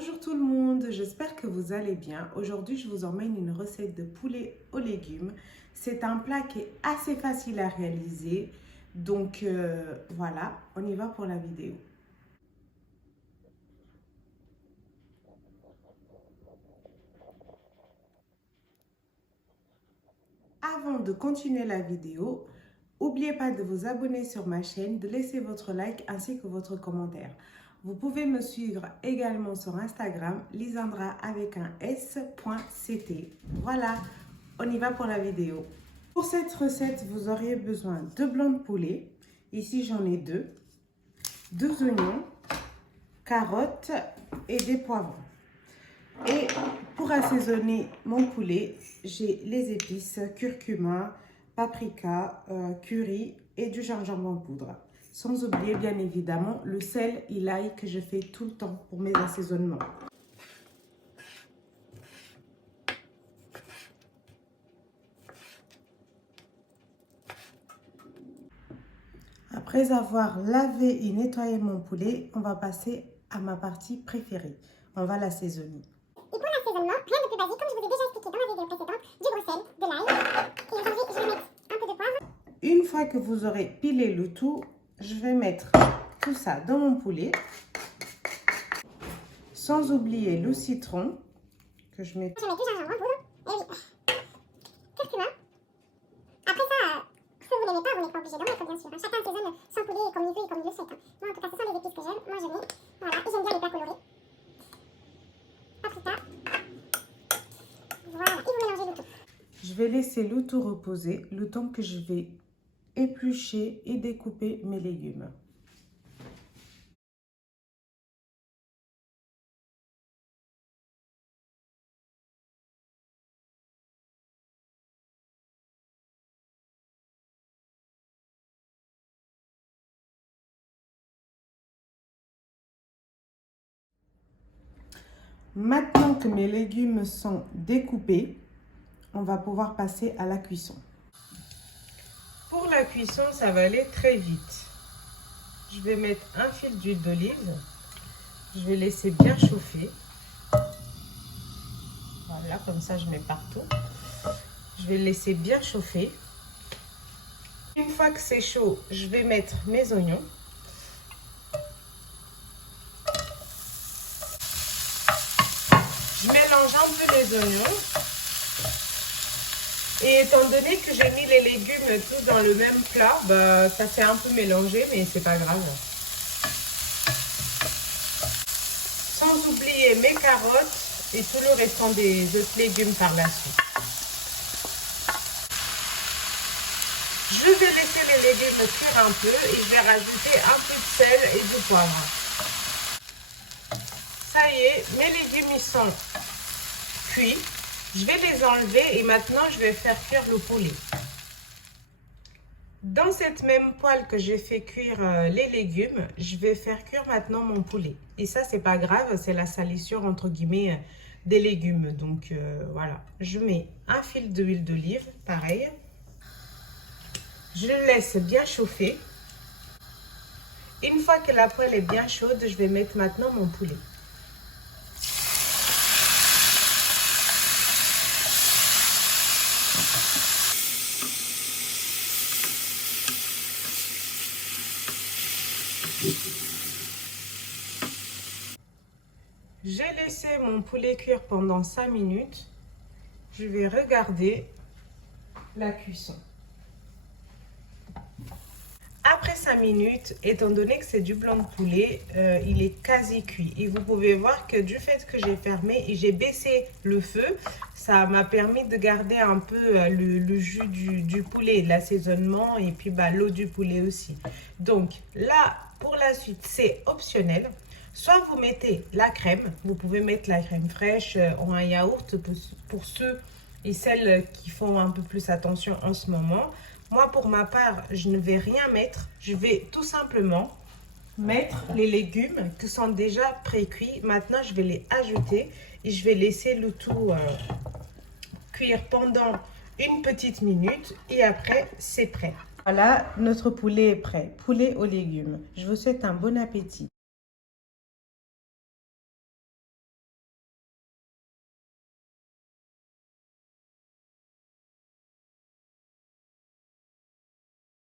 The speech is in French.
Bonjour tout le monde, j'espère que vous allez bien. Aujourd'hui, je vous emmène une recette de poulet aux légumes. C'est un plat qui est assez facile à réaliser. Donc voilà, on y va pour la vidéo. Avant de continuer la vidéo, n'oubliez pas de vous abonner sur ma chaîne, de laisser votre like ainsi que votre commentaire. Vous pouvez me suivre également sur Instagram, Lisandra avec un s.ct. Voilà, on y va pour la vidéo. Pour cette recette, vous auriez besoin de blancs de poulet. Ici, j'en ai deux oignons, carottes et des poivrons. Et pour assaisonner mon poulet, j'ai les épices curcuma, paprika, curry et du gingembre en poudre. Sans oublier bien évidemment le sel et l'ail que je fais tout le temps pour mes assaisonnements. Après avoir lavé et nettoyé mon poulet, on va passer à ma partie préférée. On va l'assaisonner. Et pour l'assaisonnement, rien de plus basique, comme je vous ai déjà expliqué dans la vidéo précédente, du gros sel, de l'ail, et aujourd'hui je vais mettre un peu de poivre. Une fois que vous aurez pilé le tout, je vais mettre tout ça dans mon poulet. Sans oublier le citron que je mets. Je vais mettre du gingembre en poudre, et oui, curcuma. Après ça, si vous l'aimez pas, vous n'êtes pas obligé d'en mettre bien sûr. Chacun assaisonne son poulet comme il veut et comme il le souhaite. Moi en tout cas, ce sont les épices que j'aime, moi je mets. Voilà, et j'aime bien les plats colorés. Paprika. Voilà, et vous mélangez le tout. Je vais laisser le tout reposer le temps que je vais éplucher et découper mes légumes. Maintenant que mes légumes sont découpés, on va pouvoir passer à la cuisson. Pour la cuisson, ça va aller très vite. Je vais mettre un fil d'huile d'olive. Je vais laisser bien chauffer. Voilà, comme ça je mets partout. Je vais le laisser bien chauffer. Une fois que c'est chaud, je vais mettre mes oignons. Je mélange un peu les oignons. Et étant donné que j'ai mis les légumes tous dans le même plat, ça fait un peu mélangé, mais c'est pas grave. Sans oublier mes carottes et tout le restant des autres légumes par la suite. Je vais laisser les légumes cuire un peu et je vais rajouter un peu de sel et du poivre. Ça y est, mes légumes ils sont cuits. Je vais les enlever et maintenant je vais faire cuire le poulet. Dans cette même poêle que j'ai fait cuire les légumes, je vais faire cuire maintenant mon poulet. Et ça, c'est pas grave, c'est la salissure entre guillemets des légumes. Donc voilà, je mets un fil d'huile d'olive, pareil. Je le laisse bien chauffer. Une fois que la poêle est bien chaude, je vais mettre maintenant mon poulet. J'ai laissé mon poulet cuire pendant 5 minutes. Je vais regarder la cuisson. Après 5 minutes, étant donné que c'est du blanc de poulet, il est quasi cuit. Et vous pouvez voir que du fait que j'ai fermé et j'ai baissé le feu, ça m'a permis de garder un peu le jus du poulet, l'assaisonnement et puis l'eau du poulet aussi. Donc là, pour la suite, c'est optionnel. Soit vous mettez la crème, vous pouvez mettre la crème fraîche ou un yaourt pour ceux et celles qui font un peu plus attention en ce moment. Moi, pour ma part, je ne vais rien mettre. Je vais tout simplement mettre les légumes qui sont déjà pré-cuits. Maintenant, je vais les ajouter et je vais laisser le tout cuire pendant une petite minute et après, c'est prêt. Voilà, notre poulet est prêt. Poulet aux légumes. Je vous souhaite un bon appétit.